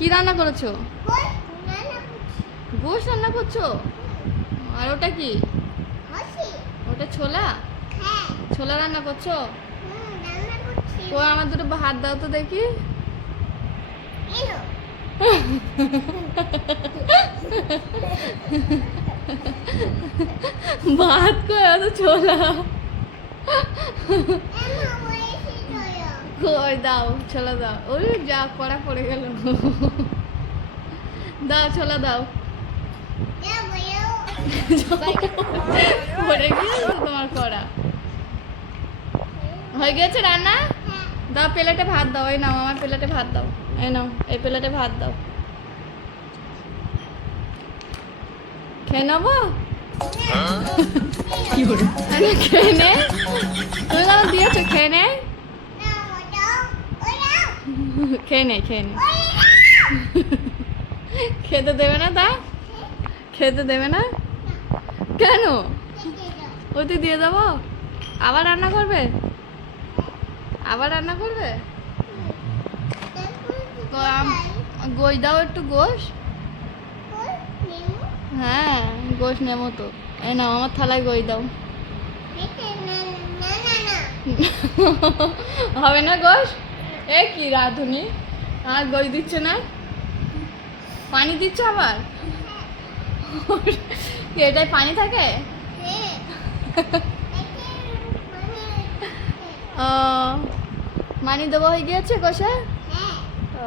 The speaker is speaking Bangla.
কি রান্না করেছো? গোশ রান্না করছো? আর ওটা কি? ওটা ছোলা? ছোলা রান্না করছো? ও আমার দুটো ভাত দাও তো দেখি। ভাত কই, অত ছোলা কই দাও, ছোলা দাও। ওই যা কড়া পড়ে গেল। দাও ছোলা দাও। পড়ে গিয়েছে তোমার কড়া। হয়ে গেছে রান্না? দাও প্লেটে ভাত দাও। এই নাও আমার প্লেটে ভাত দাও। এই নাও এই প্লেটে ভাত দাও। খেয়ে নেবো? খেয়ে নে। তুমি কেন দিয়েছো? খেয়ে নে, খেয়ে নে, খেয়ে নে। খেতে দেবে না? তা খেতে দেবে না কেন? ওতে দিয়ে দেবো। আবার রান্না করবে? আবার রান্না করবে? গোশ দাও একটু, গোশ। হ্যাঁ গোশ নেবো তো। এই নাও আমার থালায় গোশ দাও। হবে না গোশ? এ কি রাঁধুনি, আর গোশ দিচ্ছে না? পানি দিচ্ছ আবার? এটাই পানি থাকে? ও, মানি দেবো হয়ে গিয়েছে গোশে? ও